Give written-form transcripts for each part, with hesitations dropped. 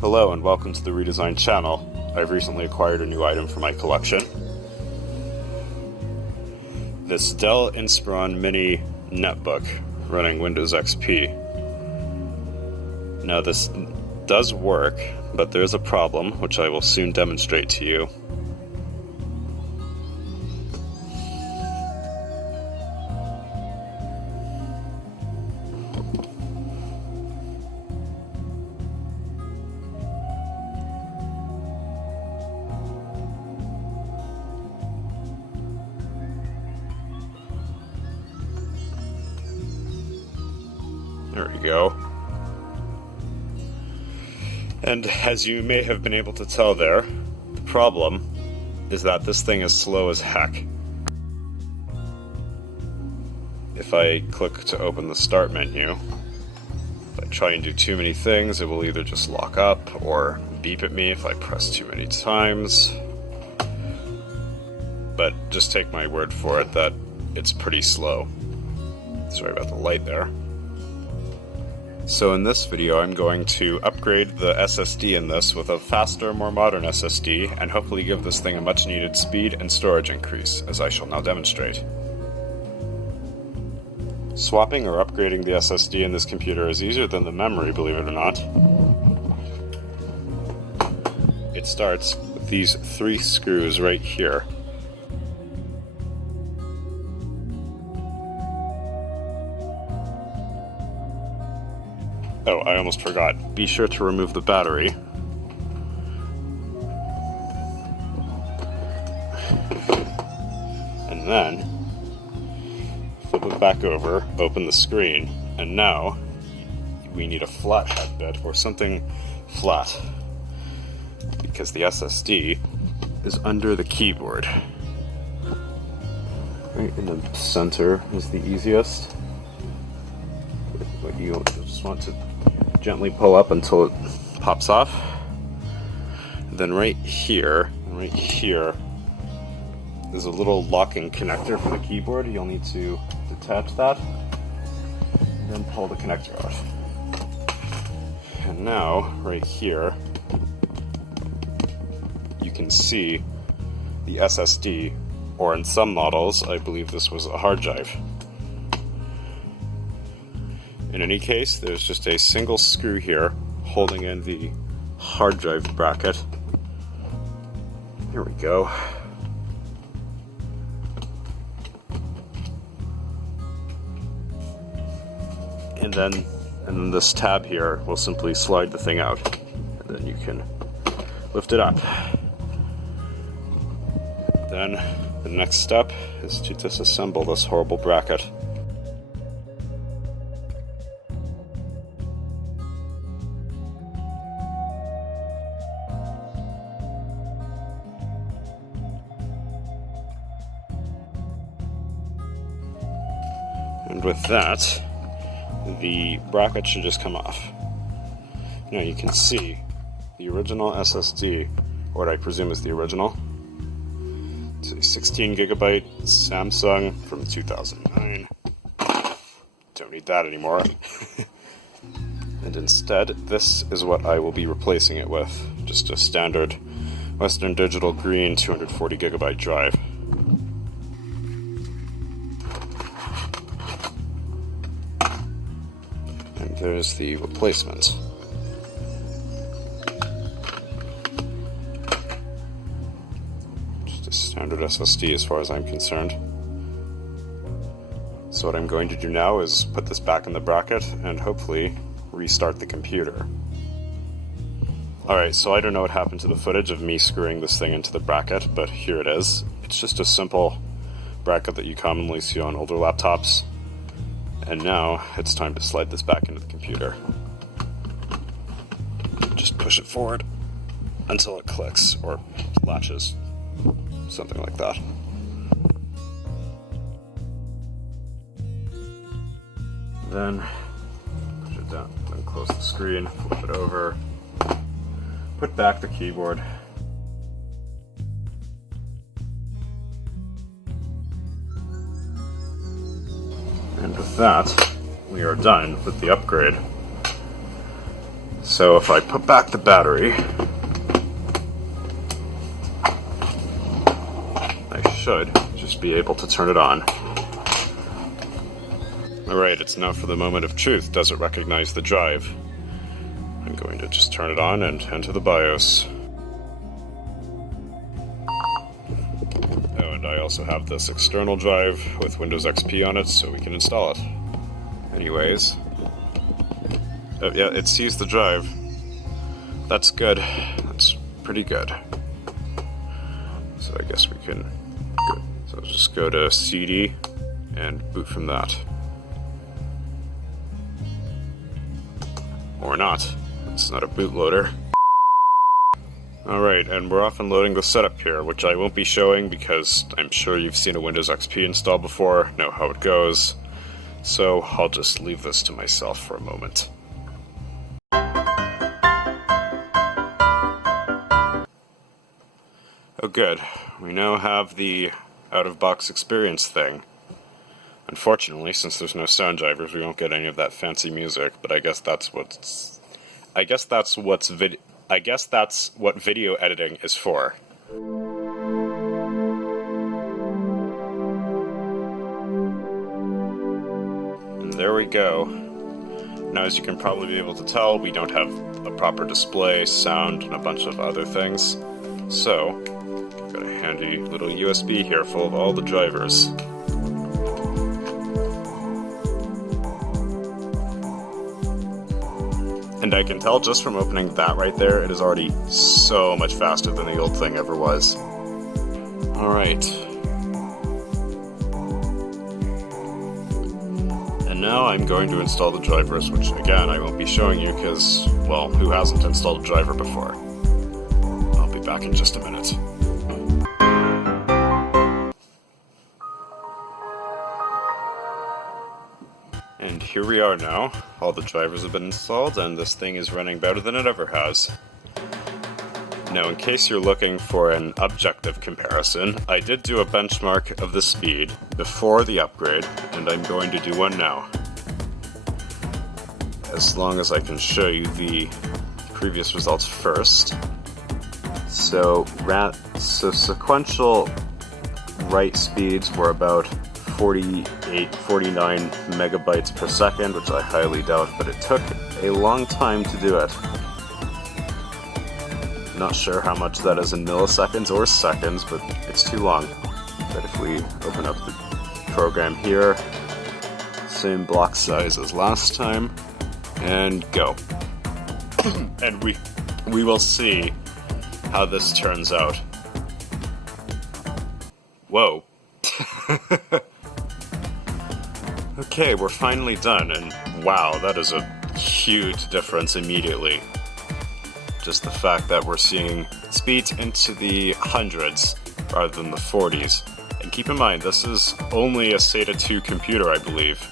Hello and welcome to the Redesigned channel. I've recently acquired a new item for my collection. This Dell Inspiron mini netbook running Windows XP. Now this does work, but there's a problem which I will soon demonstrate to you. There we go. And as you may have been able to tell there, the problem is that this thing is slow as heck. If I click to open the start menu, if I try and do too many things, it will either just lock up or beep at me if I press too many times. But just take my word for it that it's pretty slow. Sorry about the light there. So in this video I'm going to upgrade the SSD in this with a faster, more modern SSD and hopefully give this thing a much needed speed and storage increase, as I shall now demonstrate. Swapping or upgrading the SSD in this computer is easier than the memory, believe it or not. It starts with these 3 screws right here. Oh, I almost forgot. Be sure to remove the battery. And then flip it back over, open the screen, and now we need a flat head bit or something flat because the SSD is under the keyboard. Right in the center is the easiest. But you just want to gently pull up until it pops off. Then right here there's a little locking connector for the keyboard. You'll need to detach that and then pull the connector out. And now right here you can see the SSD, or in some models I believe this was a hard drive. In any case, there's just a single screw here holding in the hard drive bracket. Here we go. And then this tab here will simply slide the thing out, and then you can lift it up. Then the next step is to disassemble this horrible bracket. And with that, the bracket should just come off. Now you can see the original SSD, or what I presume is the original. It's a 16 gigabyte Samsung from 2009. Don't need that anymore. And instead, this is what I will be replacing it with. Just a standard Western Digital green 240 gigabyte drive. There's the replacement. Just a standard SSD as far as I'm concerned. So what I'm going to do now is put this back in the bracket and hopefully restart the computer. Alright, so I don't know what happened to the footage of me screwing this thing into the bracket, but here it is. It's just a simple bracket that you commonly see on older laptops. And now it's time to slide this back into the computer. Just push it forward until it clicks or latches, something like that. Then push it down, then close the screen, flip it over, put back the keyboard. And with that, we are done with the upgrade. So if I put back the battery, I should just be able to turn it on. Alright, it's now for the moment of truth. Does it recognize the drive? I'm going to just turn it on and enter the BIOS. Oh, and I also have this external drive with Windows XP on it, so we can install it. Anyways. Oh, yeah, it sees the drive. That's good. That's pretty good. So I guess we can go. So just go to CD and boot from that. Or not. It's not a bootloader. Alright, and we're off and loading the setup here, which I won't be showing because I'm sure you've seen a Windows XP install before, know how it goes. So I'll just leave this to myself for a moment. Oh good, we now have the out-of-box experience thing. Unfortunately, since there's no sound drivers, we won't get any of that fancy music, but I guess that's what video editing is for. And there we go. Now, as you can probably be able to tell, we don't have a proper display, sound, and a bunch of other things. So, I've got a handy little USB here full of all the drivers. And I can tell just from opening that right there, it is already so much faster than the old thing ever was. Alright. And now I'm going to install the drivers, which again, I won't be showing you because, well, who hasn't installed a driver before? I'll be back in just a minute. And here we are now. All the drivers have been installed, and this thing is running better than it ever has. Now, in case you're looking for an objective comparison, I did do a benchmark of the speed before the upgrade, and I'm going to do one now. As long as I can show you the previous results first. So sequential write speeds were about 49 megabytes per second, which I highly doubt, but it took a long time to do it. Not sure how much that is in milliseconds or seconds, but it's too long. But if we open up the program here, same block size as last time, and go. And we will see how this turns out. Whoa. Okay, we're finally done, and wow, that is a huge difference immediately. Just the fact that we're seeing speeds into the hundreds rather than the 40s. And keep in mind, this is only a SATA 2 computer, I believe.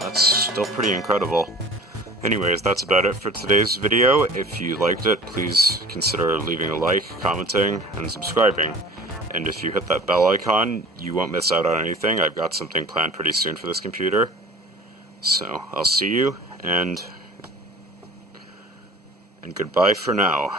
That's still pretty incredible. Anyways, that's about it for today's video. If you liked it, please consider leaving a like, commenting, and subscribing. And if you hit that bell icon, you won't miss out on anything. I've got something planned pretty soon for this computer. So, I'll see you, and goodbye for now.